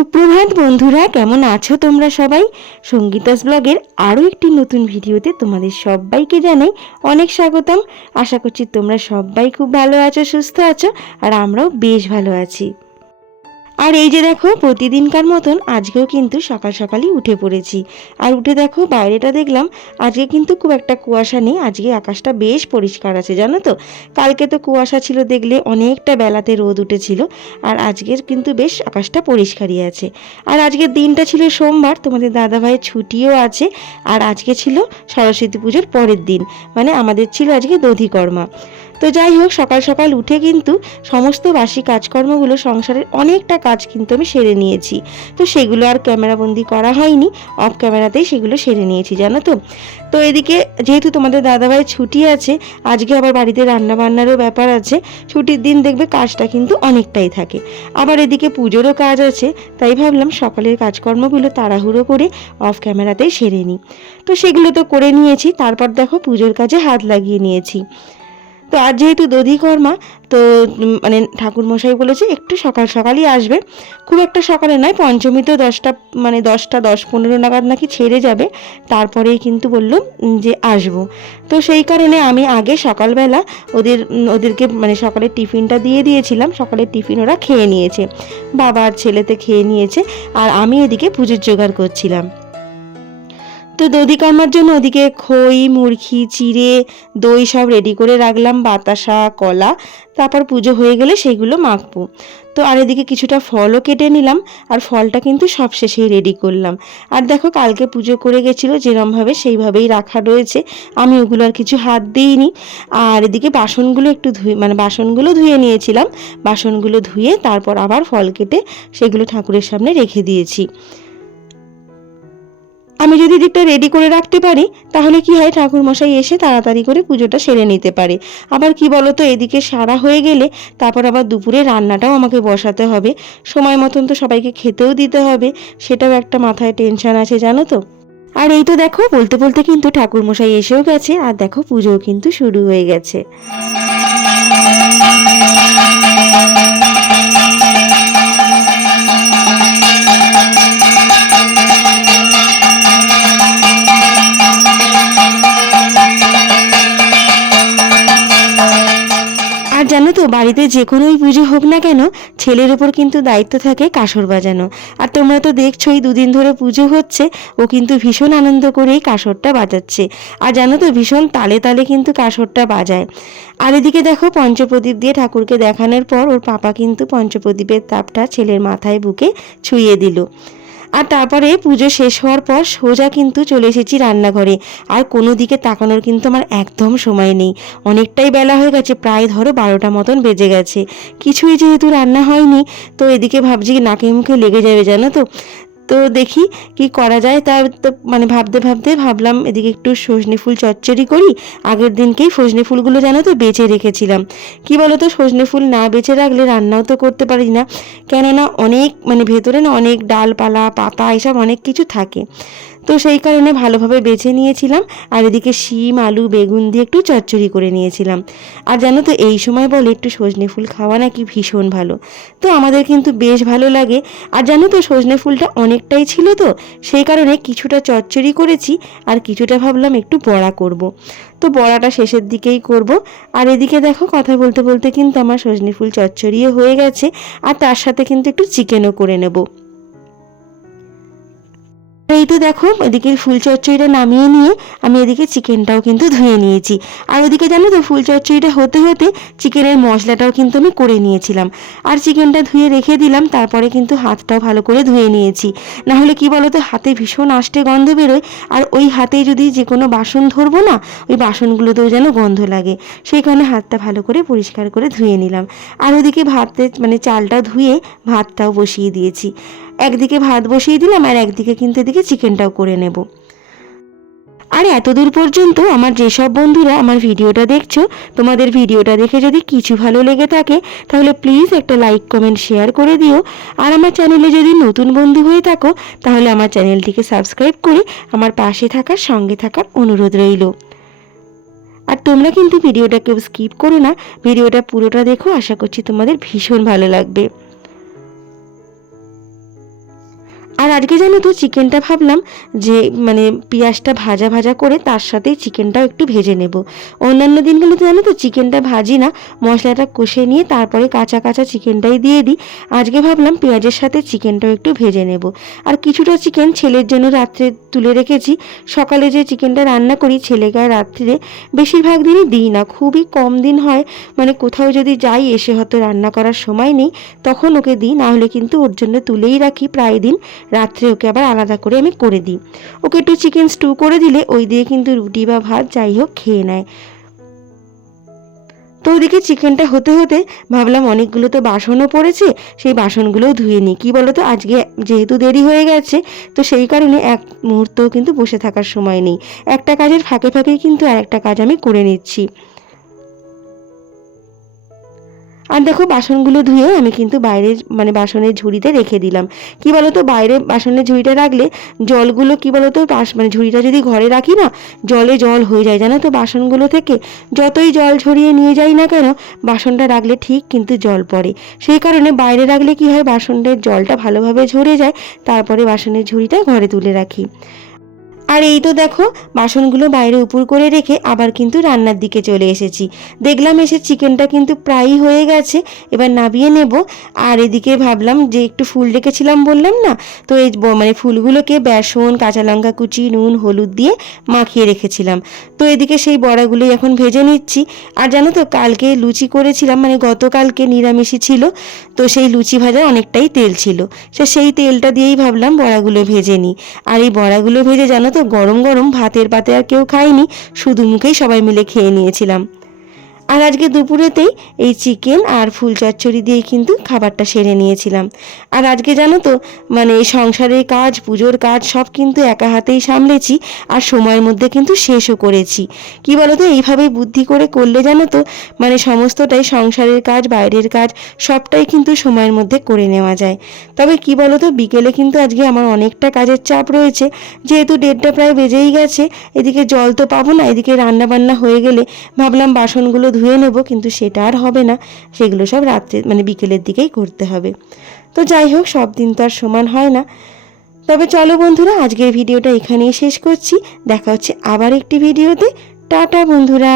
সুপ্রভাত বন্ধুরা, কেমন আছো তোমরা সবাই? সঙ্গীতাস ব্লগের আরও একটি নতুন ভিডিওতে তোমাদের সবাইকে জানাই অনেক স্বাগতম। আশা করছি তোমরা সবাই খুব ভালো আছো, সুস্থ আছো, আর আমরাও বেশ ভালো আছি। আর এই যে দেখো, প্রতিদিনকার মতন আজকেও কিন্তু সকাল সকালই উঠে পড়েছি। আর উঠে দেখো বাইরেটা দেখলাম, আজকে কিন্তু খুব একটা কুয়াশা নেই, আজকে আকাশটা বেশ পরিষ্কার আছে জানো তো। কালকে তো কুয়াশা ছিল, দেখলে অনেকটা বেলাতে রোদ উঠেছিল, আর আজকের কিন্তু বেশ আকাশটা পরিষ্কারই আছে। আর আজকের দিনটা ছিল সোমবার, তোমাদের দাদাভাইয়ের ছুটিও আছে। আর আজকে ছিল সরস্বতী পুজোর পরের দিন, মানে আমাদের ছিল আজকে দধিকর্মা। তো যাই হোক, সকাল সকাল উঠে কিন্তু সমস্ত বাসি কাজকর্মগুলো, সংসারের অনেকটা কাজ কিন্তু আমি সেরে নিয়েছি। তো সেগুলো আর ক্যামেরাবন্দি করা হয়নি, অফ ক্যামেরাতেই সেগুলো সেরে নিয়েছি জানো তো। তো এদিকে যেহেতু তোমাদের দাদাভাই ছুটি আছে, আজকে আবার বাড়িতে রান্না বান্নারও ব্যাপার আছে। ছুটির দিন দেখবে কাজটা কিন্তু অনেকটাই থাকে। আবার এদিকে পুজোরও কাজ আছে, তাই ভাবলাম সকালের কাজকর্মগুলো তাড়াহুড়ো করে অফ ক্যামেরাতেই সেরে নিই। তো সেগুলো তো করে নিয়েছি, তারপর দেখো পুজোর কাজে হাত লাগিয়ে নিয়েছি। তো আজ যেহেতু দধিকর্মা, তো মানে ঠাকুরমশাই বলেছে একটু সকাল সকালই আসবে, খুব একটা সকালে নয়, পঞ্চমী তো 10টা মানে 10:15 নাগাদ নাকি ছেড়ে যাবে, তারপরেই কিন্তু বলল যে আসবো। তো সেই কারণে আমি আগে সকালবেলা ওদেরকে মানে সকালের টিফিনটা দিয়ে দিয়েছিলাম। সকালের টিফিন ওরা খেয়ে নিয়েছে, বাবা আর ছেলেতে খেয়ে নিয়েছে, আর আমি এদিকে পুজোর জোগাড় করছিলাম। তো দধিকর্মার জন্য ওদিকে খই, মুরখি, চিড়ে, দই সব রেডি করে রাখলাম, বাতাসা, কলা, তারপর পুজো হয়ে গেলে সেগুলো মাখবো। তো আর এদিকে কিছুটা ফলও কেটে নিলাম, আর ফলটা কিন্তু সব শেষেই রেডি করলাম। আর দেখো কালকে পুজো করে গেছিলো যেরমভাবে, সেইভাবেই রাখা রয়েছে, আমি ওগুলো আর কিছু হাত দিইনি। আর এদিকে বাসনগুলো একটু বাসনগুলো ধুয়ে নিয়েছিলাম, বাসনগুলো ধুয়ে তারপর আবার ফল কেটে সেগুলো ঠাকুরের সামনে রেখে দিয়েছি। আমি যদি দিকটা রেডি করে রাখতে পারি, তাহলে কি হয়, ঠাকুর মশাই এসে তাড়াতাড়ি করে পুজোটা সেরে নিতে পারে। আবার কি বলতো, এদিকে সারা হয়ে গেলে তারপর আবার দুপুরে রান্নাটাও আমাকে বসাতে হবে, সময় মতন তো সবাইকে খেতেও দিতে হবে, সেটাও একটা মাথায় টেনশন আছে জানো তো। আর এই তো দেখো, বলতে বলতে কিন্তু ঠাকুর মশাই এসেও গেছে, আর দেখো পুজোও কিন্তু শুরু হয়ে গেছে। আর জানো তো, বাড়িতে যে কোনোই পুজো হোক না কেন, ছেলের ওপর কিন্তু দায়িত্ব থাকে কাসর বাজানো। আর তোমরা তো দেখছোই, দুদিন ধরে পুজো হচ্ছে, ও কিন্তু ভীষণ আনন্দ করেই কাসরটা বাজাচ্ছে। আর জানো তো, ভীষণ তালে তালে কিন্তু কাসরটা বাজায়। আর এদিকে দেখো, পঞ্চপ্রদীপ দিয়ে ঠাকুরকে দেখানোর পর ওর পাপা কিন্তু পঞ্চপ্রদীপের তাপটা ছেলের মাথায় বুকে ছুঁয়ে দিল। আর তারপরে পুজো শেষ হওয়ার পর সোজা কিন্তু চলে এসেছি রান্নাঘরে। আর কোনো দিকে তাকানোর কিন্তু আমার একদম সময় নেই, অনেকটাই বেলা হয়ে গেছে, প্রায় ধরো 12টা মতন বেজে গেছে। কিছুই যেহেতু রান্না হয়নি, তো এদিকে ভাবছি নাকে মুখে লেগে যাবে জানো তো। তো দেখি কি করা যায়, তার তো ভাবতে ভাবতে ভাবলাম এদিকে একটু সজনে ফুল চচ্চড়ি করি। আগের দিনকেই সজনে ফুলগুলো জানো তো বেছে রেখেছিলাম। কি বলো তো, সজনে ফুল না বেছে রাখলে রান্নাও তো করতে পারি না, কেননা অনেক ভেতরে না অনেক ডালপালা, পাতা, এসব অনেক কিছু থাকে। তো সেই কারণে ভালোভাবে বেছে নিয়েছিলাম। আর এদিকে শিম, আলু, বেগুন দিয়ে একটু চচ্চড়ি করে নিয়েছিলাম। আর জানো তো, এই সময় বলে একটু সজনে ফুল খাওয়া নাকি ভীষণ ভালো, তো আমাদের কিন্তু বেশ ভালো লাগে। আর জানো তো, সজনে ফুলটা অনেকটাই ছিল, তো সেই কারণে কিছুটা চচ্চড়ি করেছি, আর কিছুটা ভাবলাম একটু বড়া করব। তো বড়াটা শেষের দিকেই করব। আর এদিকে দেখো, কথা বলতে বলতে কিন্তু আমার সজনে ফুল চচ্চড়িও হয়ে গেছে, আর তার সাথে কিন্তু একটু চিকেনও করে নেব। এই তো দেখো, এদিকে ফুল চচ্চড়িটা নামিয়ে নিয়ে আমি এদিকে চিকেনটাও কিন্তু ধুয়ে নিয়েছি। আর ওদিকে জানো তো, ফুল চচ্চড়িটা হতে হতে চিকেনের মশলাটাও কিন্তু আমি করে নিয়েছিলাম। আর চিকেনটা ধুয়ে রেখে দিলাম, তারপরে কিন্তু হাতটাও ভালো করে ধুয়ে নিয়েছি। না হলে কি বলো তো, হাতে ভীষণ আষ্টে গন্ধ বেরোয়, আর ওই হাতে যদি যে কোনো বাসন ধরবো না, ওই বাসনগুলোতেও যেন গন্ধ লাগে, সেই কারণে হাতটা ভালো করে পরিষ্কার করে ধুয়ে নিলাম। আর ওদিকে ভাতে চালটা ধুয়ে ভাতটাও বসিয়ে দিয়েছি। একদিকে ভাত বসিয়ে দিলাম, আর একদিকে কিন্তু এদিকে চিকেনটাও করে নেব। আর এতদূর পর্যন্ত আমার যেসব বন্ধুরা আমার ভিডিওটা দেখছো, তোমাদের ভিডিওটা দেখে যদি কিছু ভালো লেগে থাকে, তাহলে প্লিজ একটা লাইক, কমেন্ট, শেয়ার করে দিও। আর আমার চ্যানেলে যদি নতুন বন্ধু হয়ে থাকো, তাহলে আমার চ্যানেলটিকে সাবস্ক্রাইব করে আমার পাশে থাকার, সঙ্গে থাকার অনুরোধ রইল। আর তোমরা কিন্তু ভিডিওটা কেউ স্কিপ করো না, ভিডিওটা পুরোটা দেখো, আশা করছি তোমাদের ভীষণ ভালো লাগবে। আর আজকে জানো তো চিকেনটা ভাবলাম যে মানে পেঁয়াজটা ভাজা ভাজা করে তার সাথেই চিকেনটাও একটু ভেজে নেব। অন্যান্য দিনগুলোতে জানো তো চিকেনটা ভাজি না, মশলাটা কষে নিয়ে তারপরে কাঁচা কাঁচা চিকেনটাই দিয়ে দিই। আজকে ভাবলাম পেঁয়াজের সাথে চিকেনটাও একটু ভেজে নেব। আর কিছুটা চিকেন ছেলের জন্য রাত্রে তুলে রেখেছি। সকালে যে চিকেনটা রান্না করি ছেলেকে আর রাত্রিরে বেশিরভাগ দিনই দিই না, খুবই কম দিন হয়, মানে কোথাও যদি যাই এসে হয়তো রান্না করার সময় নেই তখন ওকে দিই, না হলে কিন্তু ওর জন্য তুলেই রাখি প্রায় দিন। রাত্রে ওকে আবার আলাদা করে আমি করে দিই। ওকে একটু চিকেন স্টু করে দিলে ওই দিয়ে কিন্তু রুটি বা ভাত যাই হোক খেয়ে নেয়। তো ওইদিকে চিকেনটা হতে হতে ভাবলাম অনেকগুলো তো বাসনও পড়েছে, সেই বাসনগুলোও ধুয়ে নিই। কী বলো তো, আজকে যেহেতু দেরি হয়ে গেছে তো সেই কারণে এক মুহূর্তও কিন্তু বসে থাকার সময় নেই। একটা কাজের ফাঁকে ফাঁকেই কিন্তু আরেকটা কাজ আমি করে নিচ্ছি। আর দেখো বাসনগুলো ধুয়ে আমি কিন্তু বাইরের মানে বাসনের ঝুড়িতে রেখে দিলাম। কি বলতো, বাইরে বাসনের ঝুড়িটা রাখলে জলগুলো কি বলতো মানে ঝুড়িটা যদি ঘরে রাখি না, জলে জল হয়ে যায় জানো তো বাসনগুলো থেকে। যতই জল ঝরিয়ে নিয়ে যাই না কেন বাসনটা রাখলে ঠিক কিন্তু জল পড়ে। সেই কারণে বাইরে রাখলে কি হয়, বাসনের জলটা ভালোভাবে ঝরে যায়, তারপরে বাসনের ঝুড়িটা ঘরে তুলে রাখি। আর এই তো দেখো বাসনগুলো বাইরে উপর করে রেখে আবার কিন্তু রান্নার দিকে চলে এসেছি। দেখলাম এসে চিকেনটা কিন্তু প্রায়ই হয়ে গেছে, এবার নামিয়ে নেব। আর এদিকে ভাবলাম যে একটু ফুল রেখেছিলাম বললাম না, তো এই মানে ফুলগুলোকে বেসন, কাঁচা লঙ্কা কুচি, নুন, হলুদ দিয়ে মাখিয়ে রেখেছিলাম। তো এদিকে সেই বড়াগুলোই এখন ভেজে নিচ্ছি। আর জানো তো কালকে লুচি করেছিলাম, মানে গতকালকে নিরামিষই ছিল, তো সেই লুচি ভাজার অনেকটাই তেল ছিল, সেই তেলটা দিয়েই ভাবলাম বড়াগুলো ভেজে নিই। আর এই বড়াগুলো ভেজে জানো তো গরম গরম ভাতের পাতে আর কেউ খায়নি, শুধু মুখেই সবাই মিলে খেয়ে নিয়েছিলাম। আর আজকে দুপুরেতেই এই চিকেন আর ফুল চচ্চড়ি দিয়ে কিন্তু খাবারটা সেরে নিয়েছিলাম। আর আজকে জানো তো মানে এই সংসারের কাজ, পুজোর কাজ সব কিন্তু একা হাতেই সামলেছি, আর সময়ের মধ্যে কিন্তু শেষও করেছি। কি বলো তো, এইভাবেই বুদ্ধি করে করলে জানো তো মানে সমস্তটাই সংসারের কাজ, বাইরের কাজ সবটাই কিন্তু সময়ের মধ্যে করে নেওয়া যায়। তবে কি বলো তো, বিকেলে কিন্তু আজকে আমার অনেকটা কাজের চাপ রয়েছে, যেহেতু 1:30 প্রায় বেজেই গেছে। এদিকে জল তো পাবো না, এদিকে রান্না বান্না হয়ে গেলে ভাবলাম বাসনগুলো ধুয়ে নেব, কিন্তু সেটা আর হবে না, সেগুলো সব রাত্রে মানে বিকেলের দিকেই করতে হবে। তো যাই হোক, সব দিন তো আর সমান হয় না। তবে চলো বন্ধুরা, আজকের ভিডিওটা এখানেই শেষ করছি। দেখা হচ্ছে আবার একটি ভিডিওতে। টাটা বন্ধুরা।